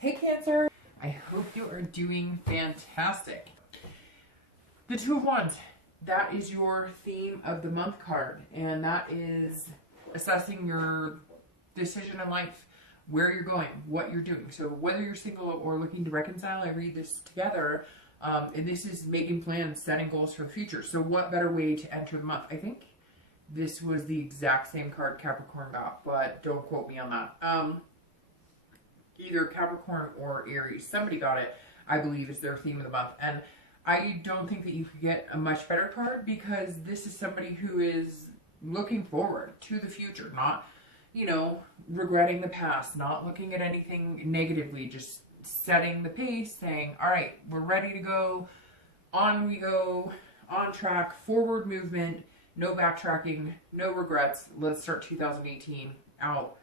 Hey Cancer, I hope you are doing fantastic. The Two of Wands, that is your theme of the month card, and that is assessing your decision in life, where you're going, what you're doing. So whether you're single or looking to reconcile, I read this together, and this is making plans, setting goals for the future. So what better way to enter the month? I think this was the exact same card Capricorn got, but don't quote me on that. Either Capricorn or Aries. Somebody got it, I believe, is their theme of the month. And I don't think that you could get a much better card, because this is somebody who is looking forward to the future, not, regretting the past, not looking at anything negatively, just setting the pace, saying, all right, we're ready to go, on we go, on track, forward movement, no backtracking, no regrets. Let's start 2018 out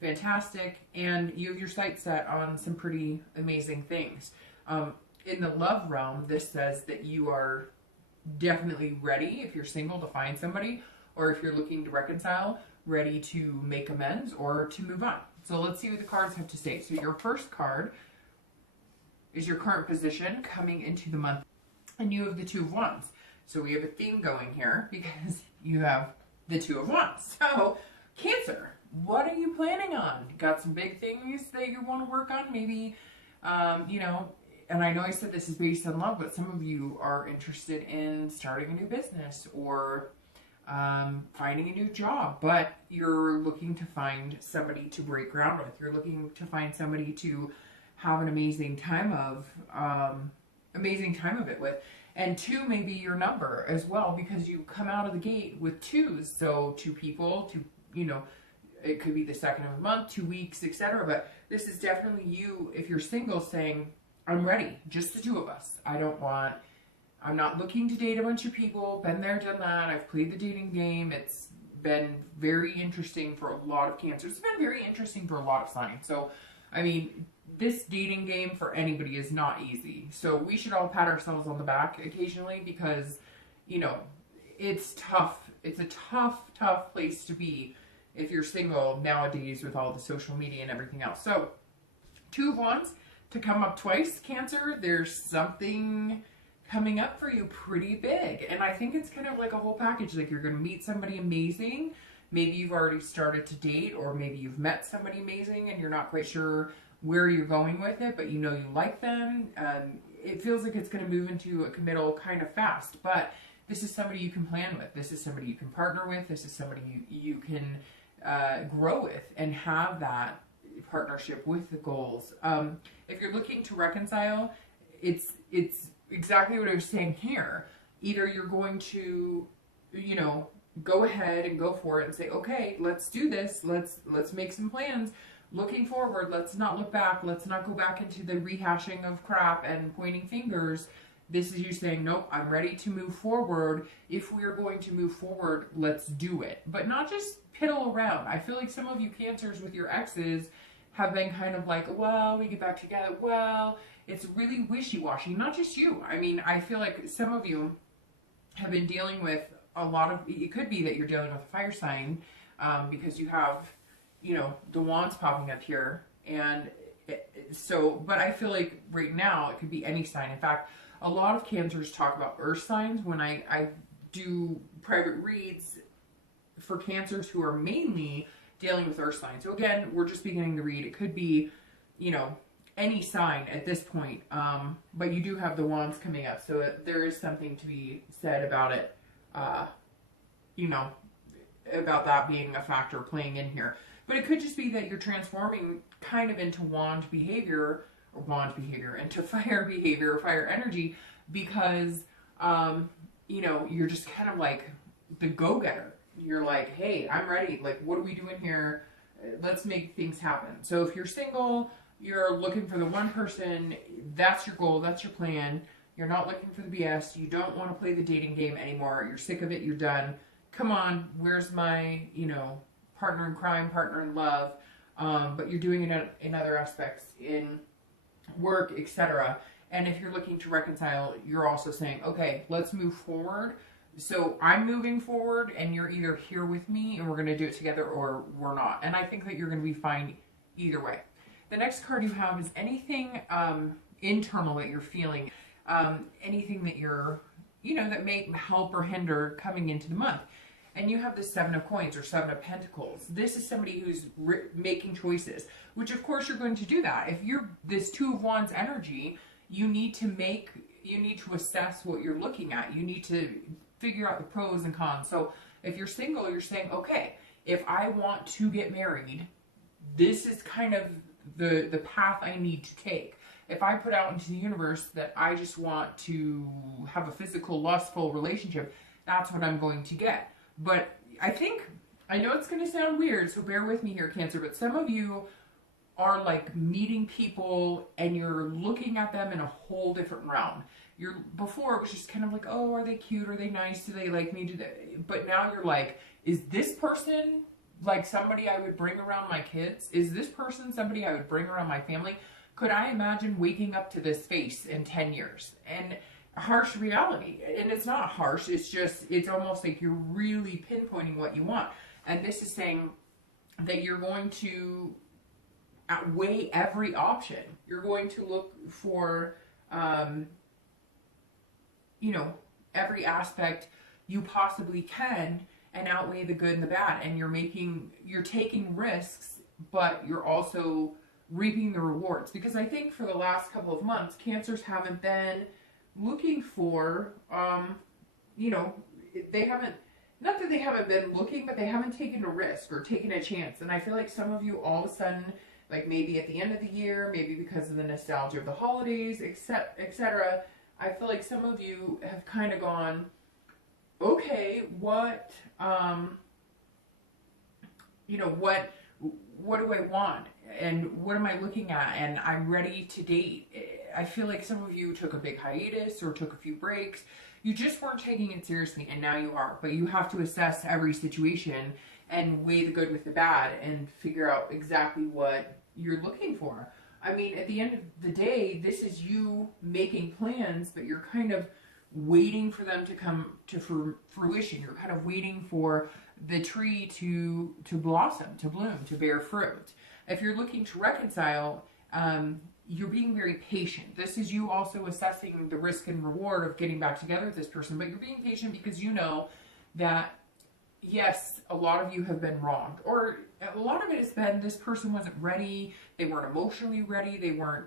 fantastic, and you have your sights set on some pretty amazing things. In the love realm, this says that you are definitely ready, if you're single, to find somebody, or if you're looking to reconcile, ready to make amends or to move on. So let's see what the cards have to say. So your first card is your current position coming into the month, and you have the Two of Wands. So we have a theme going here because you have the Two of Wands. So Cancer, what are you planning on? Got some big things that you want to work on? Maybe, and I know I said this is based on love, but some of you are interested in starting a new business or finding a new job, but you're looking to find somebody to break ground with. You're looking to find somebody to have an amazing time of it with. And 2 may be your number as well, because you come out of the gate with 2s. So 2 people, it could be the second of the month, 2 weeks, etc. But this is definitely you, if you're single, saying, I'm ready, just the 2 of us. I'm not looking to date a bunch of people, been there, done that. I've played the dating game. It's been very interesting for a lot of Cancers. It's been very interesting for a lot of signs. So, this dating game for anybody is not easy. So we should all pat ourselves on the back occasionally, because, it's tough. It's a tough place to be if you're single nowadays with all the social media and everything else. So, Two of Wands to come up twice, Cancer. There's something coming up for you pretty big. And I think it's kind of like a whole package. Like, you're going to meet somebody amazing. Maybe you've already started to date, or maybe you've met somebody amazing and you're not quite sure where you're going with it, but you like them. It feels like it's going to move into a committal kind of fast, but this is somebody you can plan with. This is somebody you can partner with. This is somebody you can grow with and have that partnership with the goals. If you're looking to reconcile, it's exactly what I was saying here. Either you're going to, go ahead and go for it and say, okay, let's do this. Let's make some plans. Looking forward, let's not look back. Let's not go back into the rehashing of crap and pointing fingers. This is you saying, nope, I'm ready to move forward. If we are going to move forward, let's do it. But not just piddle around. I feel like some of you Cancers with your exes have been kind of like, well, we get back together. Well, it's really wishy-washy. Not just you. I feel like some of you have been dealing with a lot of, it could be that you're dealing with a fire sign, because you have, the Wands popping up here. And but I feel like right now it could be any sign. In fact, a lot of Cancers talk about earth signs when I do private reads for Cancers who are mainly dealing with earth signs. So again, we're just beginning to read. It could be, any sign at this point. But you do have the Wands coming up. So there is something to be said about it, about that being a factor playing in here. But it could just be that you're transforming kind of into wand behavior, into fire behavior, or fire energy, because, you're just kind of like the go-getter. You're like, hey, I'm ready. Like, what are we doing here? Let's make things happen. So if you're single, you're looking for the one person, that's your goal, that's your plan. You're not looking for the BS. You don't want to play the dating game anymore. You're sick of it. You're done. Come on, where's my, partner in crime, partner in love? But you're doing it in other aspects, in work, etc. And if you're looking to reconcile, you're also saying, okay, let's move forward. So I'm moving forward, and you're either here with me and we're going to do it together, or we're not. And I think that you're going to be fine either way. The next card you have is anything internal that you're feeling, anything that you're, that may help or hinder coming into the month. And you have the 7 of Coins or 7 of Pentacles. This is somebody who's making choices, which of course you're going to do that. If you're this 2 of Wands energy, you need to assess what you're looking at. You need to figure out the pros and cons. So if you're single, you're saying, okay, if I want to get married, this is kind of the path I need to take. If I put out into the universe that I just want to have a physical, lustful relationship, that's what I'm going to get. But I know it's going to sound weird, so bear with me here, Cancer, but some of you are like meeting people and you're looking at them in a whole different realm. Before it was just kind of like, oh, are they cute? Are they nice? Do they like me? But now you're like, is this person like somebody I would bring around my kids? Is this person somebody I would bring around my family? Could I imagine waking up to this face in 10 years? And harsh reality. And it's not harsh. It's almost like you're really pinpointing what you want. And this is saying that you're going to outweigh every option. You're going to look for, every aspect you possibly can and outweigh the good and the bad. And you're taking risks, but you're also reaping the rewards. Because I think for the last couple of months, Cancers haven't been looking for, they haven't, not that they haven't been looking, but they haven't taken a risk or taken a chance. And I feel like some of you all of a sudden, like maybe at the end of the year, maybe because of the nostalgia of the holidays, etc. I feel like some of you have kind of gone, okay, what do I want? And what am I looking at? And I'm ready to date. I feel like some of you took a big hiatus or took a few breaks. You just weren't taking it seriously, and now you are. But you have to assess every situation and weigh the good with the bad and figure out exactly what you're looking for. I mean, at the end of the day, this is you making plans, but you're kind of waiting for them to come to fruition. You're kind of waiting for the tree to blossom, to bloom, to bear fruit. If you're looking to reconcile, you're being very patient. This is you also assessing the risk and reward of getting back together with this person, but you're being patient because you know that, yes, a lot of you have been wronged, or a lot of it has been this person wasn't ready, they weren't emotionally ready, they weren't,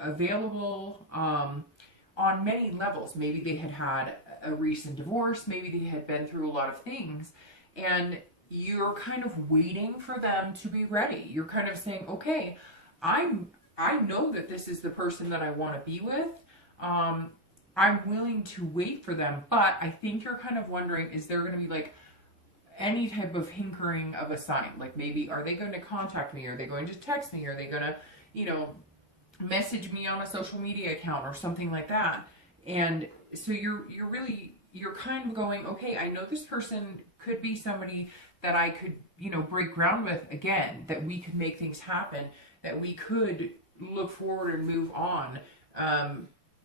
available on many levels. Maybe they had had a recent divorce, maybe they had been through a lot of things, and you're kind of waiting for them to be ready. You're kind of saying, okay, I know that this is the person that I want to be with. I'm willing to wait for them, but I think you're kind of wondering, is there going to be like any type of hinkering of a sign? Like maybe, are they going to contact me? Are they going to text me? Are they going to, message me on a social media account or something like that? And so you're kind of going, okay, I know this person could be somebody that I could, break ground with again, that we could make things happen, that we could look forward and move on.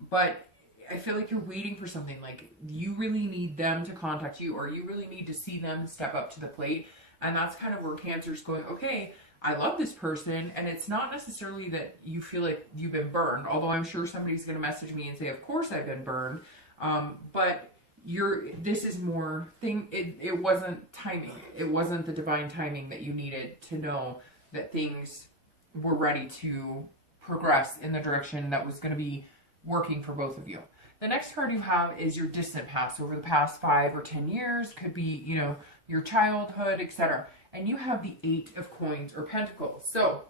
But I feel like you're waiting for something, like you really need them to contact you, or you really need to see them step up to the plate. And that's kind of where Cancer's going, okay, I love this person. And it's not necessarily that you feel like you've been burned, although I'm sure somebody's going to message me and say, of course I've been burned. But this is more it wasn't timing. It wasn't the divine timing that you needed to know that things were ready to progress in the direction that was going to be working for both of you. The next card you have is your distant past, over the past 5 or 10 years, could be, your childhood, etc. And you have the 8 of Coins or Pentacles. So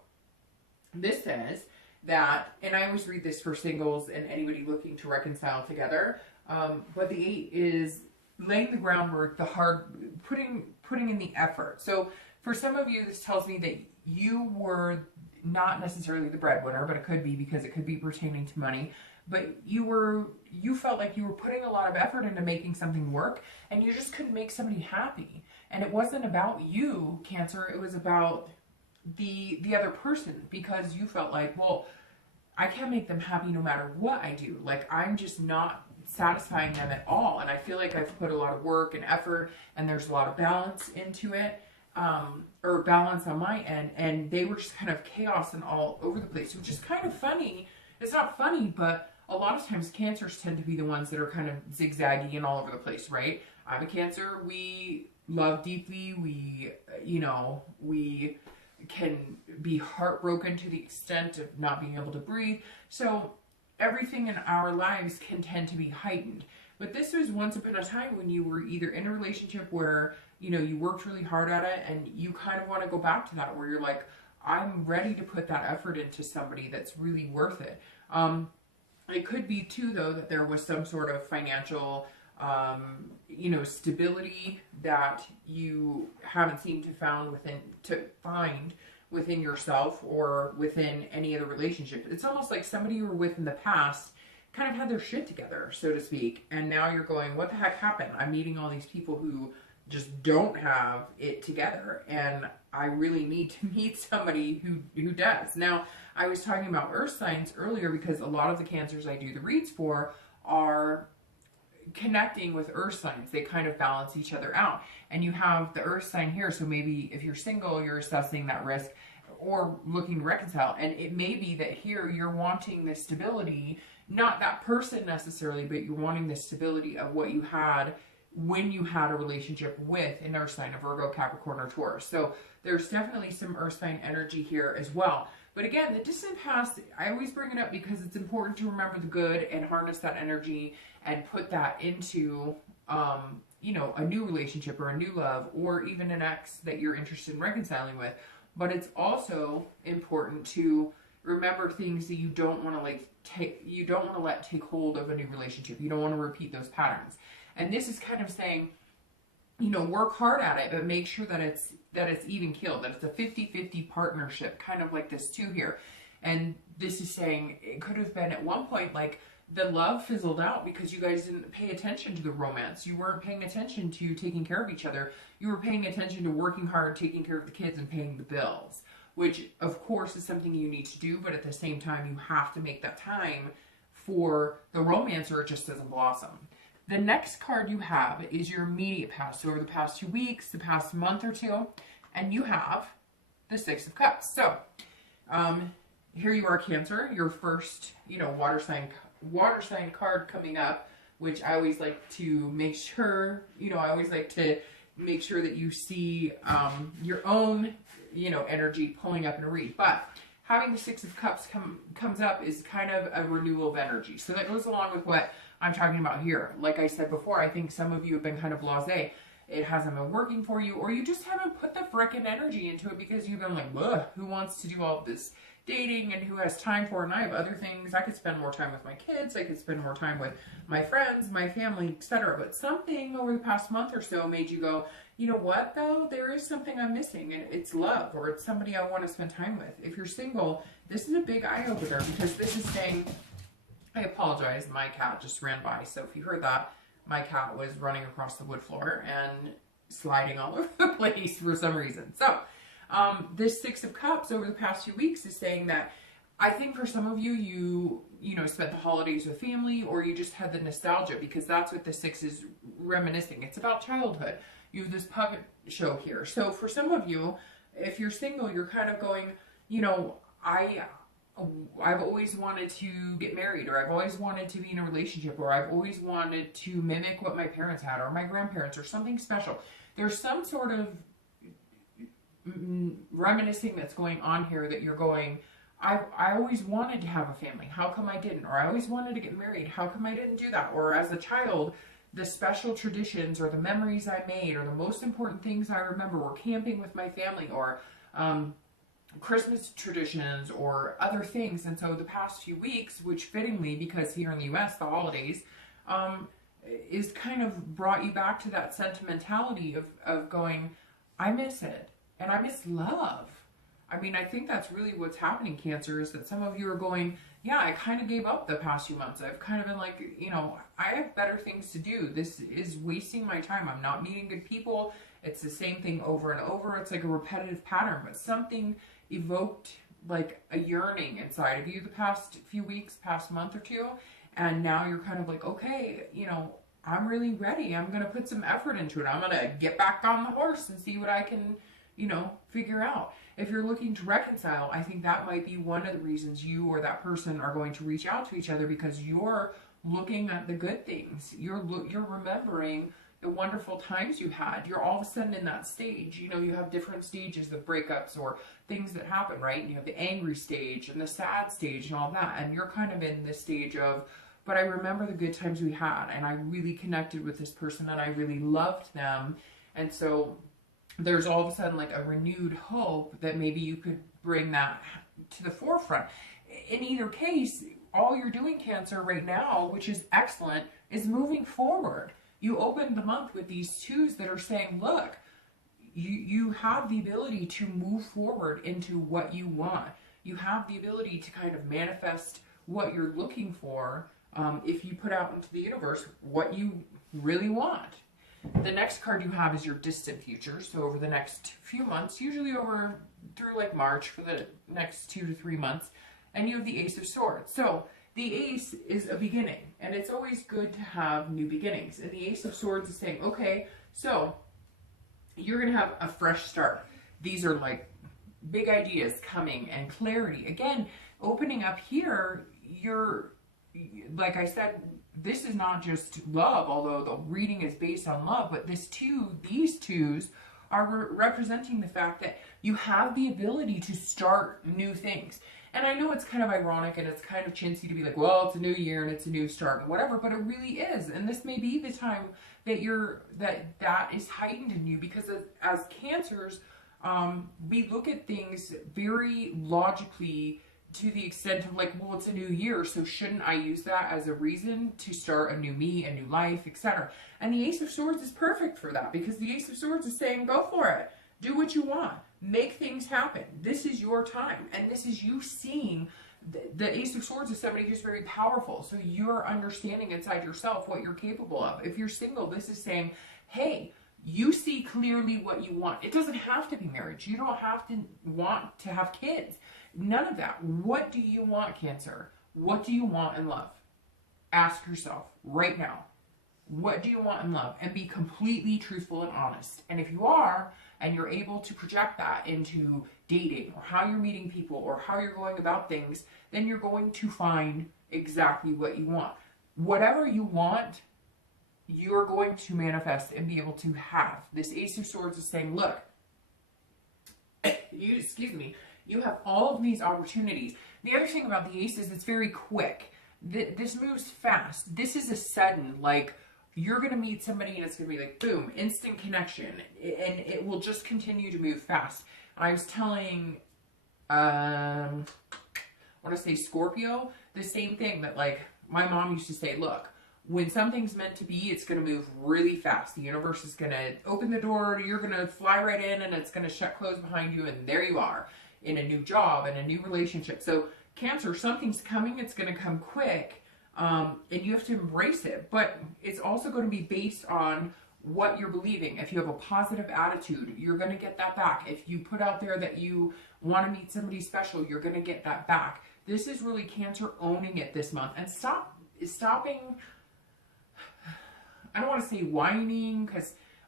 this says that, and I always read this for singles and anybody looking to reconcile together, but the 8 is laying the groundwork, the hard, putting in the effort. So for some of you, this tells me that you were not necessarily the breadwinner, but it could be, because it could be pertaining to money. But you felt like you were putting a lot of effort into making something work, and you just couldn't make somebody happy. And it wasn't about you, Cancer. It was about the other person, because you felt like, well, I can't make them happy no matter what I do. Like, I'm just not satisfying them at all. And I feel like I've put a lot of work and effort, and there's a lot of balance into it. or balance on my end, and they were just kind of chaos and all over the place, which is kind of funny. It's not funny, but a lot of times cancers tend to be the ones that are kind of zigzaggy and all over the place, right? I'm a Cancer. We love deeply. We, we can be heartbroken to the extent of not being able to breathe. So everything in our lives can tend to be heightened. But this was once upon a time when you were either in a relationship where, you worked really hard at it, and you kind of want to go back to that, where you're like, I'm ready to put that effort into somebody that's really worth it. It could be too, though, that there was some sort of financial, stability that you haven't seemed to find within yourself or within any other relationship. It's almost like somebody you were with in the past kind of had their shit together, so to speak, and now you're going, what the heck happened? I'm meeting all these people who just don't have it together, and I really need to meet somebody who does. Now, I was talking about earth signs earlier because a lot of the cancers I do the reads for are connecting with earth signs. They kind of balance each other out. And you have the earth sign here, so maybe if you're single, you're assessing that risk or looking to reconcile. And it may be that here you're wanting the stability, not that person necessarily, but you're wanting the stability of what you had when you had a relationship with an earth sign, a Virgo, Capricorn, or Taurus. So there's definitely some earth sign energy here as well. But again, the distant past, I always bring it up because it's important to remember the good and harness that energy and put that into, a new relationship or a new love, or even an ex that you're interested in reconciling with. But it's also important to remember things that you don't want to let take hold of a new relationship. You don't want to repeat those patterns. And this is kind of saying, work hard at it, but make sure that it's even keeled, that it's a 50-50 partnership, kind of like this too here. And this is saying it could have been at one point like the love fizzled out because you guys didn't pay attention to the romance. You weren't paying attention to taking care of each other. You were paying attention to working hard, taking care of the kids, and paying the bills, which of course is something you need to do, but at the same time you have to make that time for the romance or it just doesn't blossom. The next card you have is your immediate past, so over the past 2 weeks, the past month or two, and you have the Six of Cups. So here you are, Cancer, your first, water sign card coming up, which I always like to make sure, that you see your own, energy pulling up in a read. But having the Six of Cups comes up is kind of a renewal of energy. So that goes along with what I'm talking about here. Like I said before, I think some of you have been kind of blasé. It hasn't been working for you, or you just haven't put the frickin' energy into it because you've been like, ugh, who wants to do all this dating and who has time for it? And I have other things. I could spend more time with my kids. I could spend more time with my friends, my family, etc. But something over the past month or so made you go, you know what though? There is something I'm missing, and it's love, or it's somebody I want to spend time with. If you're single, this is a big eye opener because this is saying, I apologize, my cat just ran by. So if you heard that, my cat was running across the wood floor and sliding all over the place for some reason. So this Six of Cups over the past few weeks is saying that I think for some of you, you spent the holidays with family, or you just had the nostalgia, because that's what the Six is reminiscing. It's about childhood. You have this puppet show here. So for some of you, if you're single, you're kind of going, I've always wanted to get married, or I've always wanted to be in a relationship, or I've always wanted to mimic what my parents had or my grandparents, or something special. There's some sort of reminiscing that's going on here that you're going, I always wanted to have a family. How come I didn't? Or I always wanted to get married. How come I didn't do that? Or as a child, the special traditions or the memories I made or the most important things I remember were camping with my family, or Christmas traditions or other things. And so the past few weeks, which fittingly, because here in the US, the holidays, is kind of brought you back to that sentimentality of going, I miss it. And I miss love. I mean, I think that's really what's happening, Cancer, is that some of you are going, yeah, I kind of gave up the past few months. I've kind of been like, I have better things to do. This is wasting my time. I'm not meeting good people. It's the same thing over and over. It's like a repetitive pattern, but something evoked like a yearning inside of you the past few weeks, past month or two. And now you're kind of like, okay, I'm really ready. I'm going to put some effort into it. I'm going to get back on the horse and see what I can you know, figure out. If you're looking to reconcile, I think that might be one of the reasons you or that person are going to reach out to each other, because you're looking at the good things. You're remembering the wonderful times you had. You're all of a sudden in that stage. You know, you have different stages of breakups or things that happen, right? And you have the angry stage and the sad stage and all that. And you're kind of in this stage of, but I remember the good times we had, and I really connected with this person, and I really loved them. And so there's all of a sudden like a renewed hope that maybe you could bring that to the forefront. In either case, all you're doing, Cancer, right now, which is excellent, is moving forward. You opened the month with these twos that are saying, look, you have the ability to move forward into what you want. You have the ability to kind of manifest what you're looking for, if you put out into the universe what you really want. The next card you have is your distant future. So over the next few months, usually over through like March for the next 2 to 3 months, and you have the Ace of Swords. So the Ace is a beginning, and it's always good to have new beginnings. And the Ace of Swords is saying, okay, so you're going to have a fresh start. These are like big ideas coming and clarity. Again, opening up here, you're, like I said, this is not just love, although the reading is based on love, but these twos are representing the fact that you have the ability to start new things. And I know it's kind of ironic and it's kind of chintzy to be like, well, it's a new year and it's a new start and whatever, but it really is. And this may be the time that that is heightened in you, because as Cancers, we look at things very logically, to the extent of like, well, it's a new year, so shouldn't I use that as a reason to start a new me, a new life, etc. And the Ace of Swords is perfect for that, because the Ace of Swords is saying, go for it. Do what you want. Make things happen. This is your time. And this is you seeing, the Ace of Swords is somebody who's very powerful. So you're understanding inside yourself what you're capable of. If you're single, this is saying, hey, you see clearly what you want. It doesn't have to be marriage. You don't have to want to have kids. None of that. What do you want, Cancer? What do you want in love? Ask yourself right now. What do you want in love? And be completely truthful and honest. And if you are, and you're able to project that into dating, or how you're meeting people, or how you're going about things, then you're going to find exactly what you want. Whatever you want, you're going to manifest and be able to have. This Ace of Swords is saying, look, you have all of these opportunities. The other thing about the Ace is it's very quick. This moves fast. This is a sudden, like, you're going to meet somebody and it's going to be like, boom, instant connection. And it will just continue to move fast. And I was telling, I want to say Scorpio, the same thing, that like my mom used to say, look, when something's meant to be, it's going to move really fast. The universe is going to open the door, you're going to fly right in, and it's going to shut close behind you, and there you are in a new job and a new relationship. So Cancer, something's coming, it's going to come quick. And you have to embrace it, but it's also going to be based on what you're believing. If you have a positive attitude, you're going to get that back. If you put out there that you want to meet somebody special, you're going to get that back. This is really Cancer owning it this month, and stopping, I don't want to say whining,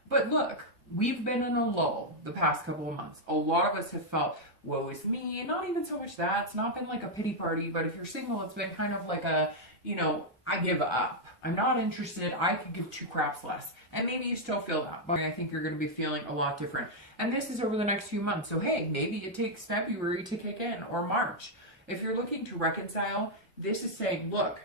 but look, we've been in a lull the past couple of months. A lot of us have felt, woe is me, and not even so much that. It's not been like a pity party, but if you're single, it's been kind of like a, you know, I give up. I'm not interested. I could give 2 craps less. And maybe you still feel that, but I think you're going to be feeling a lot different. And this is over the next few months. So, hey, maybe it takes February to kick in, or March. If you're looking to reconcile, this is saying, look,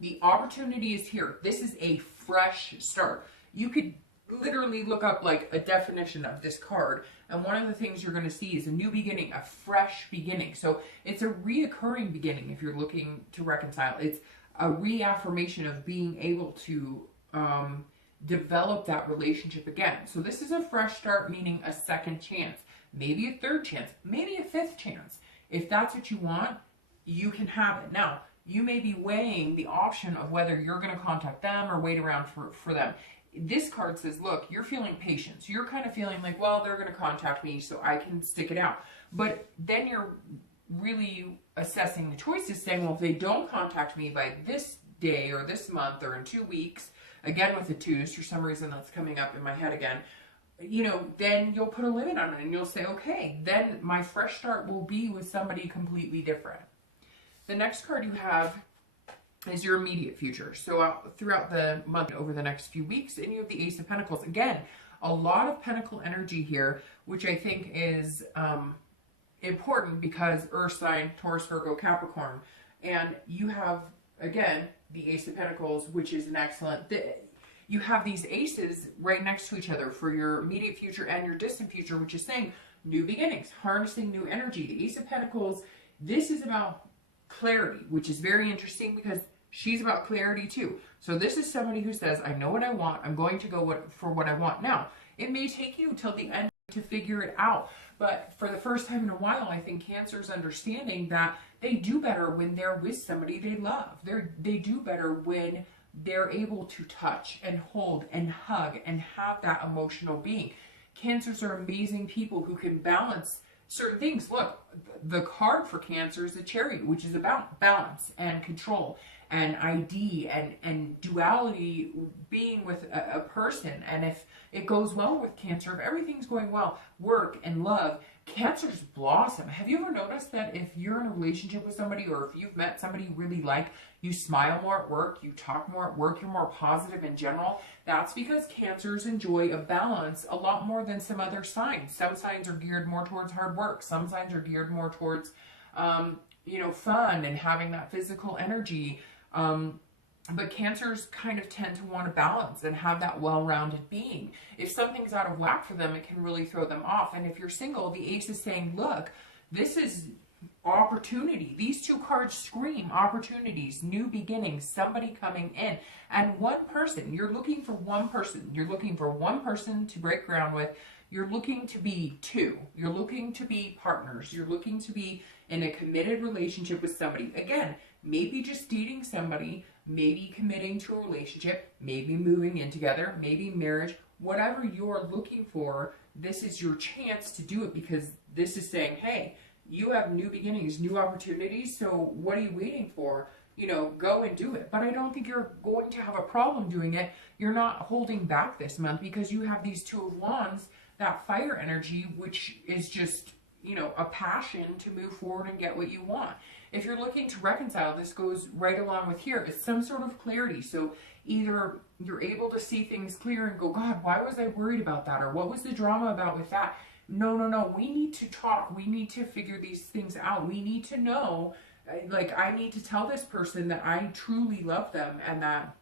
the opportunity is here. This is a fresh start. You could literally look up like a definition of this card, and one of the things you're going to see is a new beginning, a fresh beginning. So it's a reoccurring beginning. If you're looking to reconcile, it's a reaffirmation of being able to develop that relationship again. So this is a fresh start, meaning a second chance, maybe a third chance, maybe a 5th chance. If that's what you want, you can have it. Now, you may be weighing the option of whether you're going to contact them or wait around for them. This card says, look, you're feeling patience. You're kind of feeling like, well, they're going to contact me, so I can stick it out. But then you're really assessing the choices, saying, well, if they don't contact me by this day or this month or in 2 weeks, again with the 2s, for some reason that's coming up in my head again, then you'll put a limit on it and you'll say, okay, then my fresh start will be with somebody completely different. The next card you have is your immediate future. So throughout the month, over the next few weeks, and you have the Ace of Pentacles. Again, a lot of Pentacle energy here, which I think is important because Earth sign, Taurus, Virgo, Capricorn. And you have, again, the Ace of Pentacles, which is an excellent... You have these aces right next to each other for your immediate future and your distant future, which is saying new beginnings, harnessing new energy. The Ace of Pentacles, this is about clarity, which is very interesting because she's about clarity too. So this is somebody who says, I know what I want. I'm going to go for what I want. Now, it may take you till the end to figure it out. But for the first time in a while, I think Cancer's understanding that they do better when they're with somebody they love. They do better when they're able to touch and hold and hug and have that emotional being. Cancers are amazing people who can balance certain things. Look, the card for Cancer is the Chariot, which is about balance and control and ID and duality, being with a person. And if it goes well with Cancer, if everything's going well, work and love, Cancers blossom. Have you ever noticed that if you're in a relationship with somebody, or if you've met somebody you really like, you smile more at work, you talk more at work, you're more positive in general? That's because Cancers enjoy a balance a lot more than some other signs. Some signs are geared more towards hard work. Some signs are geared more towards, fun and having that physical energy. But Cancers kind of tend to want to balance and have that well-rounded being. If something's out of whack for them, it can really throw them off. And if you're single, the Ace is saying, look, this is opportunity. These two cards scream opportunities, new beginnings, somebody coming in. And one person, you're looking for one person. You're looking for one person to break ground with. You're looking to be two. You're looking to be partners. You're looking to be in a committed relationship with somebody. Again, maybe just dating somebody, maybe committing to a relationship, maybe moving in together, maybe marriage. Whatever you're looking for, this is your chance to do it, because this is saying, hey, you have new beginnings, new opportunities, so what are you waiting for? Go and do it. But I don't think you're going to have a problem doing it. You're not holding back this month because you have these Two of Wands, that fire energy, which is just, a passion to move forward and get what you want. If you're looking to reconcile, this goes right along with here. It's some sort of clarity. So either you're able to see things clear and go, God, why was I worried about that? Or what was the drama about with that? No. We need to talk. We need to figure these things out. We need to know, I need to tell this person that I truly love them and that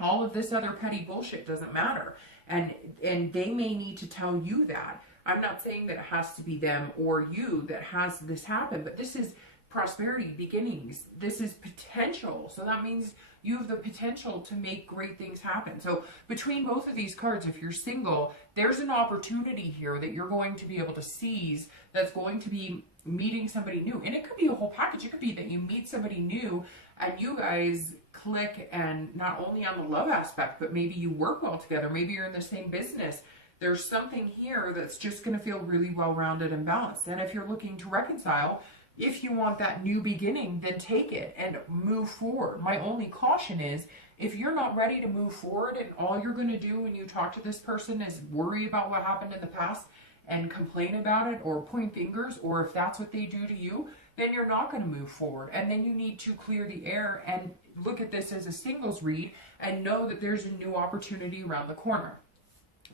all of this other petty bullshit doesn't matter. And they may need to tell you that. I'm not saying that it has to be them or you that has this happen, but this is prosperity, beginnings. This is potential. So that means you have the potential to make great things happen. So between both of these cards, if you're single, there's an opportunity here that you're going to be able to seize, that's going to be meeting somebody new. And it could be a whole package. It could be that you meet somebody new and you guys click, and not only on the love aspect, but maybe you work well together. Maybe you're in the same business. There's something here that's just going to feel really well-rounded and balanced. And if you're looking to reconcile, if you want that new beginning, then take it and move forward. My only caution is, if you're not ready to move forward and all you're going to do when you talk to this person is worry about what happened in the past and complain about it or point fingers, or if that's what they do to you, then you're not going to move forward. And then you need to clear the air and look at this as a singles read and know that there's a new opportunity around the corner.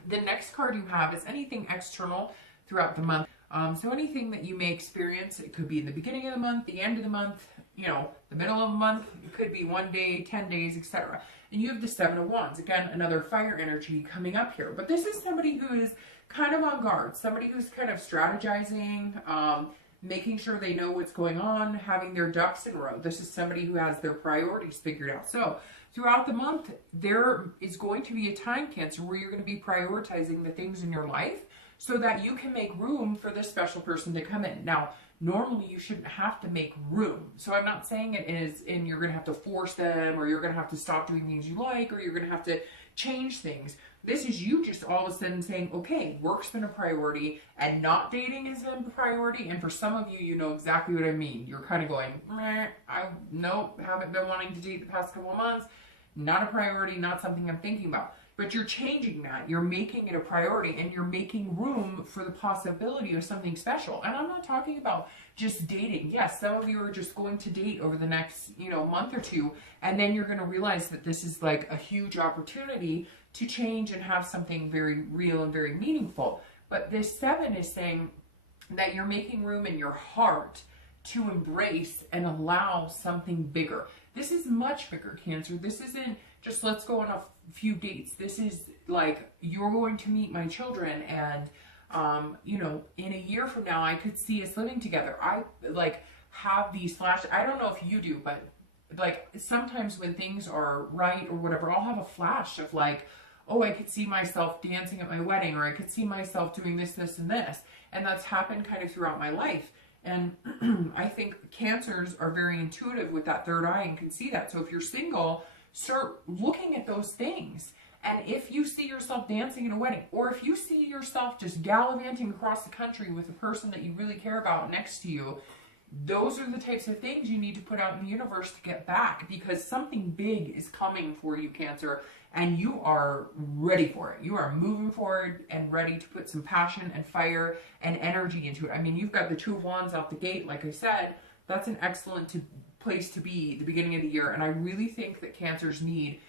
The next card you have is anything external throughout the month. So anything that you may experience, it could be in the beginning of the month, the end of the month, the middle of the month, it could be 1 day, 10 days, etc. And you have the Seven of Wands, again, another fire energy coming up here. But this is somebody who is kind of on guard, somebody who's kind of strategizing, making sure they know what's going on, having their ducks in a row. This is somebody who has their priorities figured out. So throughout the month, there is going to be a time, Cancer, where you're going to be prioritizing the things in your life so that you can make room for this special person to come in. Now, normally you shouldn't have to make room. So I'm not saying it is, and you're going to have to force them, or you're going to have to stop doing things you like, or you're going to have to change things. This is you just all of a sudden saying, okay, work's been a priority and not dating is a priority. And for some of you, you know exactly what I mean. You're kind of going, nope, haven't been wanting to date the past couple of months. Not a priority, not something I'm thinking about. But you're changing that. You're making it a priority, and you're making room for the possibility of something special. And I'm not talking about just dating. Yes, some of you are just going to date over the next, month or two, and then you're going to realize that this is like a huge opportunity to change and have something very real and very meaningful. But this 7 is saying that you're making room in your heart to embrace and allow something bigger. This is much bigger, Cancer. This isn't just let's go on a few dates. This is like, you're going to meet my children, and in a year from now, I could see us living together. I like have these flashes. I don't know if you do, but like sometimes when things are right or whatever, I'll have a flash of like, oh, I could see myself dancing at my wedding, or I could see myself doing this, this, and this. And that's happened kind of throughout my life. And I think Cancers are very intuitive with that third eye and can see that. So if you're single, start looking at those things. And if you see yourself dancing at a wedding, or if you see yourself just gallivanting across the country with a person that you really care about next to you, those are the types of things you need to put out in the universe to get back, because something big is coming for you, Cancer, and you are ready for it. You are moving forward and ready to put some passion and fire and energy into it. I mean, you've got the 2 of Wands out the gate. Like I said, that's an excellent place to be the beginning of the year. And I really think that Cancers need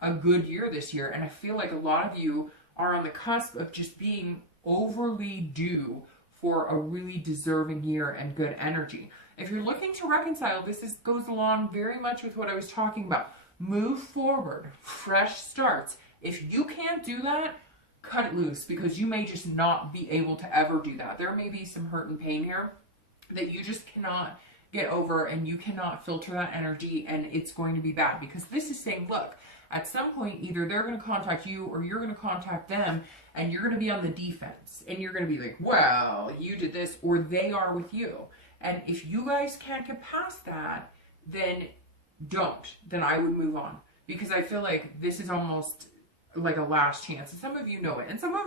a good year this year. And I feel like a lot of you are on the cusp of just being overly due for a really deserving year and good energy. If you're looking to reconcile, this goes along very much with what I was talking about. Move forward, fresh starts. If you can't do that, cut it loose, because you may just not be able to ever do that. There may be some hurt and pain here that you just cannot get over, and you cannot filter that energy, and it's going to be bad, because this is saying, look, at some point, either they're going to contact you or you're going to contact them, and you're going to be on the defense, and you're going to be like, well, you did this, or they are with you. And if you guys can't get past that, then then I would move on, because I feel like this is almost like a last chance. And some of you know it, and some of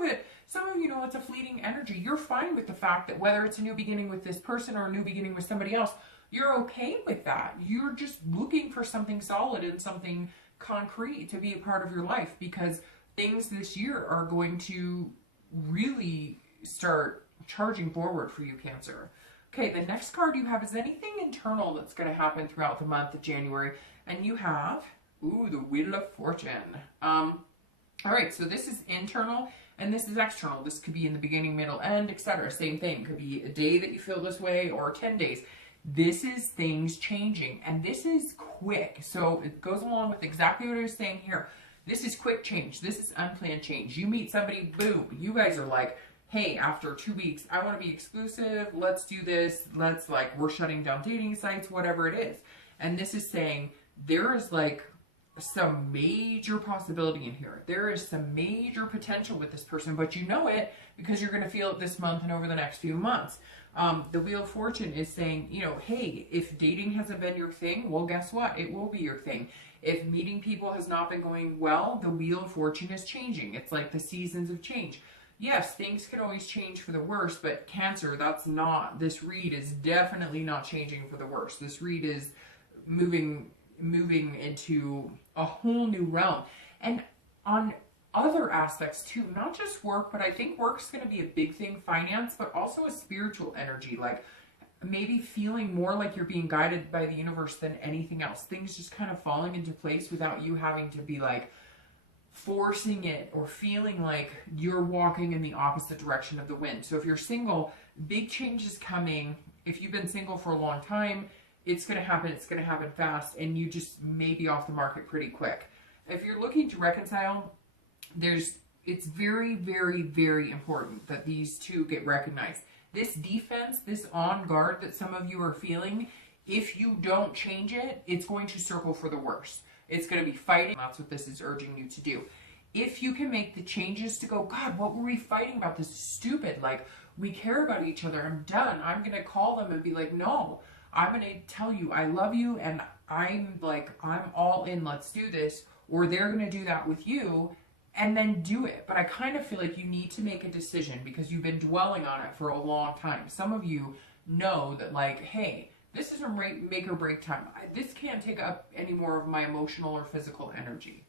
you know it's a fleeting energy. You're fine with the fact that whether it's a new beginning with this person or a new beginning with somebody else, you're okay with that. You're just looking for something solid and something concrete to be a part of your life, because things this year are going to really start charging forward for you, Cancer. Okay, the next card you have is anything internal that's going to happen throughout the month of January. And you have, the Wheel of Fortune. All right, so this is internal and this is external. This could be in the beginning, middle, end, etc. Same thing. Could be a day that you feel this way or 10 days. This is things changing, and this is quick. So it goes along with exactly what I was saying here. This is quick change. This is unplanned change. You meet somebody, boom. You guys are like, hey, after 2 weeks, I want to be exclusive. Let's do this. We're shutting down dating sites, whatever it is. And this is saying there is like some major possibility in here. There is some major potential with this person, but you know it because you're going to feel it this month and over the next few months. The Wheel of Fortune is saying, hey, if dating hasn't been your thing, well, guess what? It will be your thing. If meeting people has not been going well, the Wheel of Fortune is changing. It's like the seasons of change. Yes, things can always change for the worse, but Cancer, this read is definitely not changing for the worse. This read is moving into a whole new realm. And on other aspects too, not just work, but I think work's going to be a big thing, finance, but also a spiritual energy, like maybe feeling more like you're being guided by the universe than anything else. Things just kind of falling into place without you having to be like forcing it or feeling like you're walking in the opposite direction of the wind. So if you're single, big change is coming. If you've been single for a long time, it's going to happen. It's going to happen fast, and you just may be off the market pretty quick. If you're looking to reconcile, it's very, very, very important that these two get recognized. This defense, this on guard that some of you are feeling, if you don't change it, it's going to circle for the worse. It's going to be fighting. That's what this is urging you to do. If you can make the changes to go, God, what were we fighting about? This is stupid. Like, we care about each other. I'm done. I'm going to call them and be like, no, I'm going to tell you I love you, and I'm all in. Let's do this. Or they're going to do that with you, and then do it. But I kind of feel like you need to make a decision because you've been dwelling on it for a long time. Some of you know that, like, hey, this is a make or break time. This can't take up any more of my emotional or physical energy.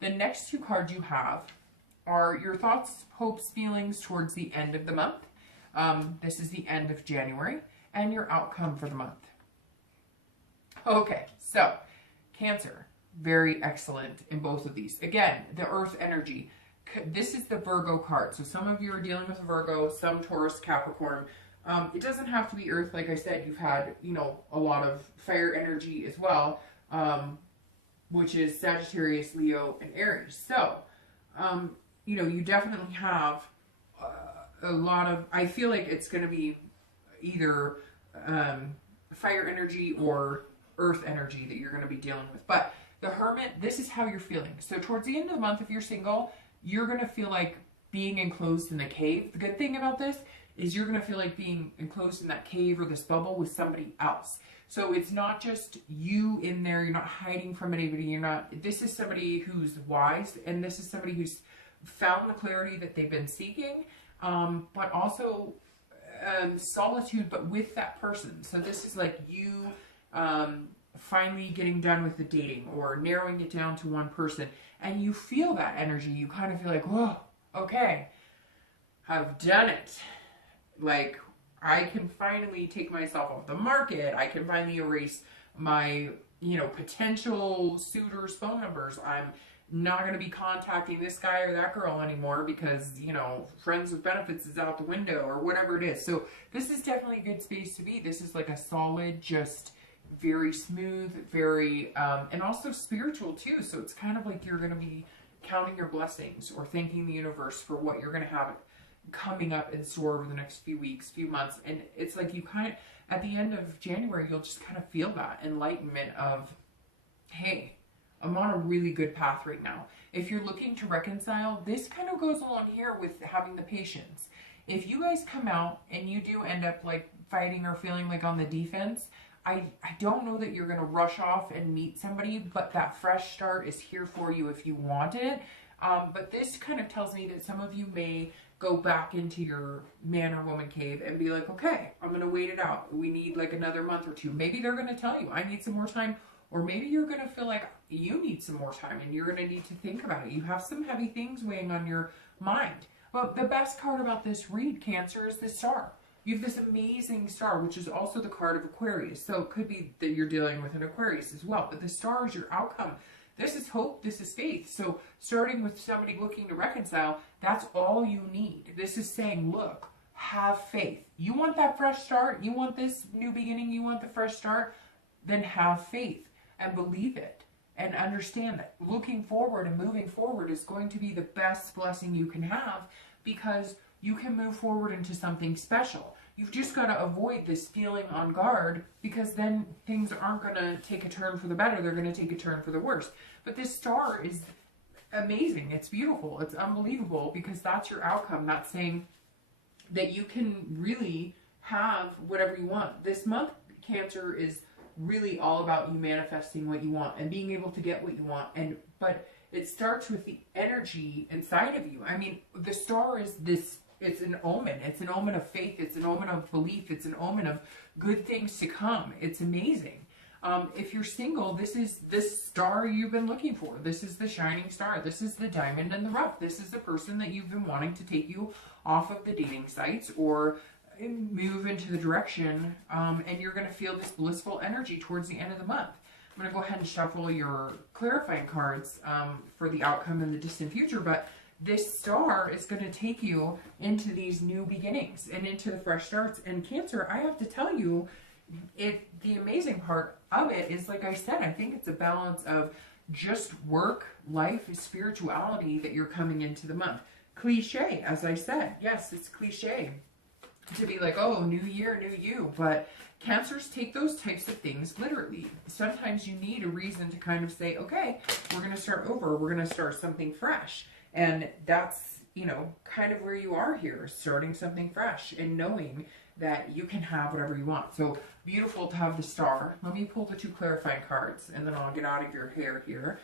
The next two cards you have are your thoughts, hopes, feelings towards the end of the month. This is the end of January, and your outcome for the month. Okay, so Cancer, very excellent in both of these. Again, the earth energy. This is the Virgo card. So some of you are dealing with Virgo, some Taurus, Capricorn. It doesn't have to be earth. Like I said, you've had, you know, a lot of fire energy as well, which is Sagittarius, Leo, and Aries. So, you know, you definitely have a lot of, I feel like it's going to be either fire energy or earth energy that you're going to be dealing with. But the Hermit, this is how you're feeling. So towards the end of the month, if you're single, you're going to feel like being enclosed in a cave. The good thing about this is you're going to feel like being enclosed in that cave or this bubble with somebody else. So it's not just you in there. You're not hiding from anybody. You're not, this is somebody who's wise, and this is somebody who's found the clarity that they've been seeking, but also solitude, but with that person. So this is like you finally getting done with the dating or narrowing it down to one person, and you feel that energy. You kind of feel like, whoa, okay, I've done it. Like, I can finally take myself off the market. I can finally erase my, you know, potential suitors' phone numbers. I'm not going to be contacting this guy or that girl anymore because, you know, friends with benefits is out the window or whatever it is. So this is definitely a good space to be. This is like a solid, just very smooth, very, and also spiritual too. So it's kind of like you're going to be counting your blessings or thanking the universe for what you're going to have coming up in store over the next few weeks, few months. And it's like you kind of, at the end of January, you'll just kind of feel that enlightenment of, hey, I'm on a really good path right now. If you're looking to reconcile, this kind of goes along here with having the patience. If you guys come out and you do end up like fighting or feeling like on the defense, I don't know that you're going to rush off and meet somebody, but that fresh start is here for you if you want it. But this kind of tells me that some of you may go back into your man or woman cave and be like, okay, I'm going to wait it out. We need like another month or two. Maybe they're going to tell you, I need some more time. Or maybe you're going to feel like you need some more time and you're going to need to think about it. You have some heavy things weighing on your mind. Well, the best card about this read, Cancer, is the Star. You have this amazing star, which is also the card of Aquarius. So it could be that you're dealing with an Aquarius as well. But the star is your outcome. This is hope. This is faith. So starting with somebody looking to reconcile, that's all you need. This is saying, look, have faith. You want that fresh start? You want this new beginning? You want the fresh start? Then have faith and believe it. And understand that looking forward and moving forward is going to be the best blessing you can have, because you can move forward into something special. You've just got to avoid this feeling on guard, because then things aren't going to take a turn for the better. They're going to take a turn for the worse. But this star is amazing. It's beautiful. It's unbelievable, because that's your outcome. That's saying that you can really have whatever you want. This month, Cancer, is really all about you manifesting what you want and being able to get what you want. But it starts with the energy inside of you. I mean, the star is this, it's an omen. It's an omen of faith. It's an omen of belief. It's an omen of good things to come. It's amazing. If you're single, this is this star you've been looking for. This is the shining star. This is the diamond in the rough. This is the person that you've been wanting to take you off of the dating sites or move into the direction, and you're going to feel this blissful energy towards the end of the month. I'm going to go ahead and shuffle your clarifying cards for the outcome in the distant future, but this star is going to take you into these new beginnings and into the fresh starts. And Cancer, I have to tell you, the amazing part of it is, like I said, I think it's a balance of just work, life, and spirituality that you're coming into the month. Cliche, as I said. Yes, it's cliche to be like, oh, new year, new you. But Cancers take those types of things literally. Sometimes you need a reason to kind of say, okay, we're going to start over. We're going to start something fresh. And that's, you know, kind of where you are here, starting something fresh and knowing that you can have whatever you want. So beautiful to have the star. Let me pull the two clarifying cards and then I'll get out of your hair here.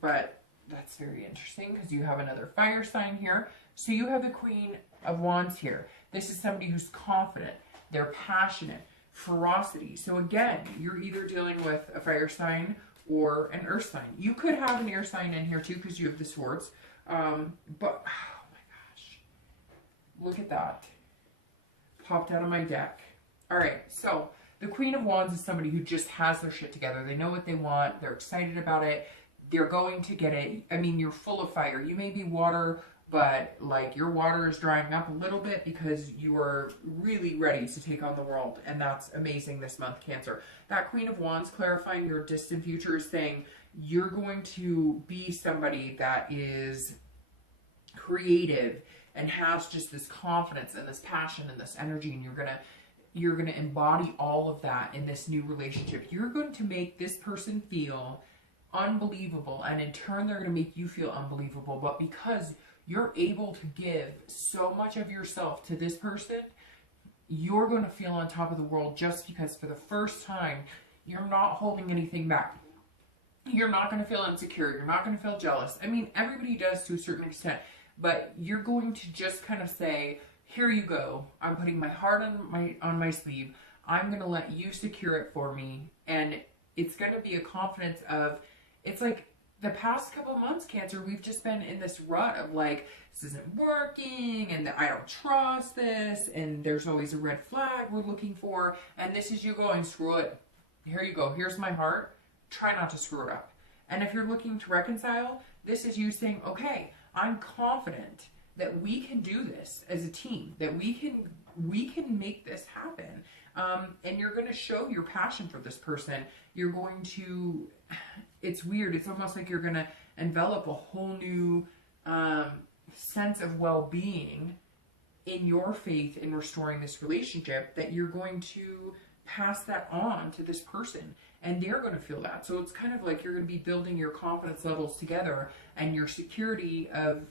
But that's very interesting because you have another fire sign here. So you have the Queen of Wands here. This is somebody who's confident. They're passionate. Ferocity. So again, you're either dealing with a fire sign or an earth sign. You could have an air sign in here too because you have the swords. But, oh my gosh. Look at that. Popped out of my deck. All right, so the Queen of Wands is somebody who just has their shit together. They know what they want. They're excited about it. They're going to get it. I mean, you're full of fire. You may be water, but like your water is drying up a little bit because you are really ready to take on the world. And that's amazing this month, Cancer. That Queen of Wands clarifying your distant future is saying you're going to be somebody that is creative and has just this confidence and this passion and this energy, and you're gonna embody all of that in this new relationship. You're going to make this person feel unbelievable, and in turn they're going to make you feel unbelievable. But because you're able to give so much of yourself to this person, you're going to feel on top of the world, just because for the first time you're not holding anything back. You're not going to feel insecure. You're not going to feel jealous. I mean, everybody does to a certain extent, but you're going to just kind of say, here you go. I'm putting my heart on my sleeve. I'm going to let you secure it for me. And it's going to be a confidence of, it's like the past couple of months, Cancer, we've just been in this rut of like, this isn't working, and I don't trust this, and there's always a red flag we're looking for, and this is you going, screw it. Here you go. Here's my heart. Try not to screw it up. And if you're looking to reconcile, this is you saying, okay, I'm confident that we can do this as a team, that we can make this happen. And you're going to show your passion for this person. You're going to, it's weird. It's almost like you're going to envelop a whole new sense of well-being in your faith in restoring this relationship, that you're going to pass that on to this person, and they're going to feel that. So it's kind of like you're going to be building your confidence levels together and your security of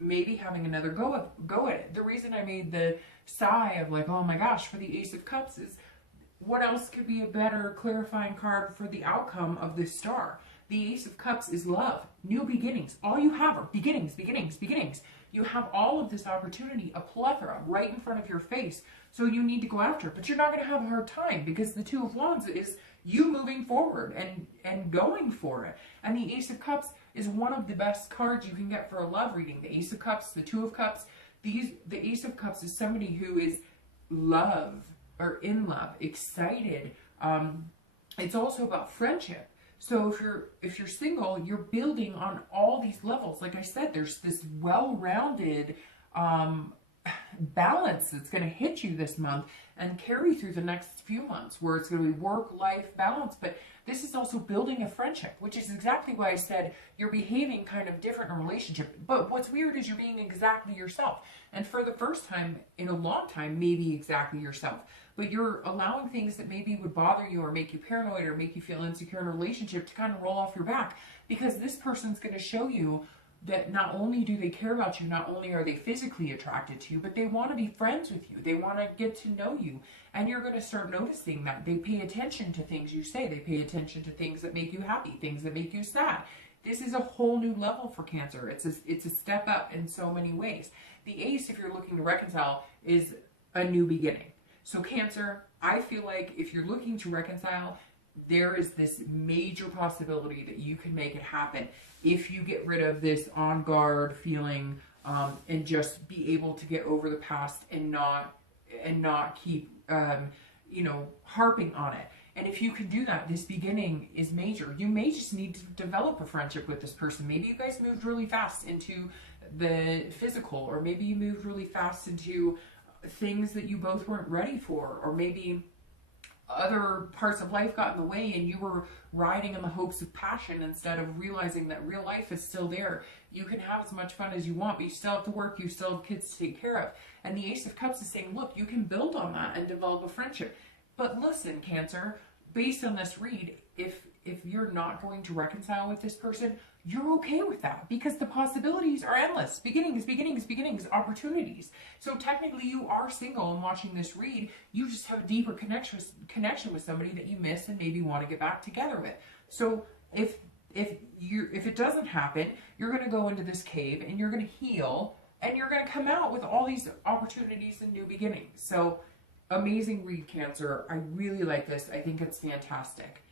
maybe having another go at it. The reason I made the sigh of like, oh my gosh, for the Ace of Cups is, what else could be a better clarifying card for the outcome of this star? The Ace of Cups is love, new beginnings. All you have are beginnings, beginnings, beginnings. You have all of this opportunity, a plethora right in front of your face. So you need to go after it, but you're not going to have a hard time, because the Two of Wands is you moving forward and going for it. And the Ace of Cups is one of the best cards you can get for a love reading. The Ace of Cups, the Two of Cups, the Ace of Cups is somebody who is love, or in love, excited. It's also about friendship. So if you're single, you're building on all these levels. Like I said, there's this well-rounded balance that's going to hit you this month and carry through the next few months, where it's going to be work-life balance. But this is also building a friendship, which is exactly why I said you're behaving kind of different in a relationship. But what's weird is you're being exactly yourself. And for the first time in a long time, maybe exactly yourself. But you're allowing things that maybe would bother you or make you paranoid or make you feel insecure in a relationship to kind of roll off your back. Because this person's going to show you that not only do they care about you, not only are they physically attracted to you, but they want to be friends with you. They want to get to know you. And you're going to start noticing that. They pay attention to things you say. They pay attention to things that make you happy, things that make you sad. This is a whole new level for Cancer. It's a step up in so many ways. The Ace, if you're looking to reconcile, is a new beginning. So Cancer, I feel like if you're looking to reconcile, there is this major possibility that you can make it happen if you get rid of this on guard feeling, and just be able to get over the past and not keep harping on it. And if you can do that, this beginning is major. You may just need to develop a friendship with this person. Maybe you guys moved really fast into the physical, or maybe you moved really fast into things that you both weren't ready for, or maybe other parts of life got in the way and you were riding in the hopes of passion instead of realizing that real life is still there. You can have as much fun as you want, but you still have to work, you still have kids to take care of. And the Ace of Cups is saying, look, you can build on that and develop a friendship. But listen, Cancer, based on this read, if you're not going to reconcile with this person, you're okay with that, because the possibilities are endless. Beginnings, beginnings, beginnings, opportunities. So technically you are single and watching this read. You just have a deeper connection with somebody that you miss and maybe want to get back together with. So if it doesn't happen, you're going to go into this cave and you're going to heal, and you're going to come out with all these opportunities and new beginnings. So amazing read, Cancer. I really like this. I think it's fantastic.